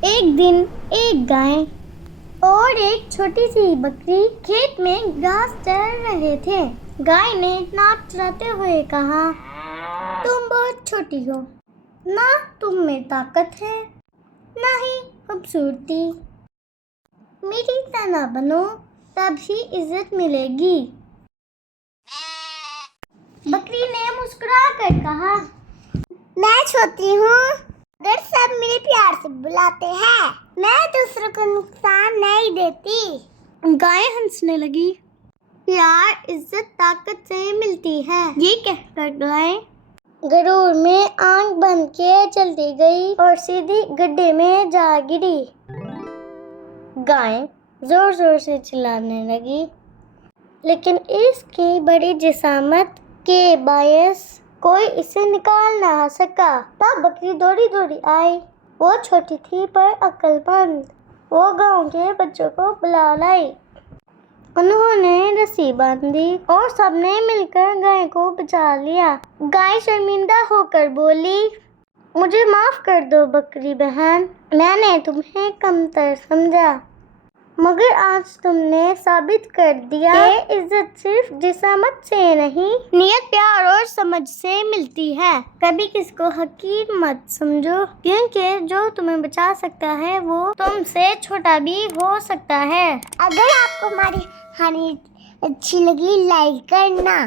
ایک دن ایک گائے اور ایک چھوٹی سی بکری کھیت میں گھاس چر رہے تھے۔ گائے نے ناک چلاتے ہوئے کہا، تم بہت چھوٹی ہو، نہ تم میں طاقت ہے نہ ہی خوبصورتی، میری طرح بنو تب ہی عزت ملے گی۔ بکری نے مسکرا کر کہا، میں چھوٹی ہوں مگر سب مجھے پیار سے بلاتے ہیں، میں دوسروں کو نقصان نہیں دیتی۔ گائے ہنسنے لگی، پیار عزت طاقت سے ملتی ہے۔ یہ کہہ کر گائے غرور میں آنکھ بند کیے چلتی گئی اور سیدھی گڈھے میں جا گری۔ گائے زور زور سے چلانے لگی لیکن اس کی بڑی جسامت کے باعث کوئی اسے نکال نہ سکا۔ تب بکری دوڑی دوڑی آئی، وہ چھوٹی تھی پر عقل مند۔ وہ گاؤں کے بچوں کو بلا لائی، انہوں نے رسی باندھی اور سب نے مل کر گائے کو بچا لیا۔ گائے شرمندہ ہو کر بولی، مجھے معاف کر دو بکری بہن، میں نے تمہیں کمتر سمجھا، مگر آج تم نے ثابت کر دیا کہ عزت صرف جسامت سے نہیں، نیت پیار اور سمجھ سے ملتی ہے۔ کبھی کسی کو حقیر مت سمجھو، کیونکہ جو تمہیں بچا سکتا ہے وہ تم سے چھوٹا بھی ہو سکتا ہے۔ اگر آپ کو ہماری کہانی اچھی لگی لائک کرنا۔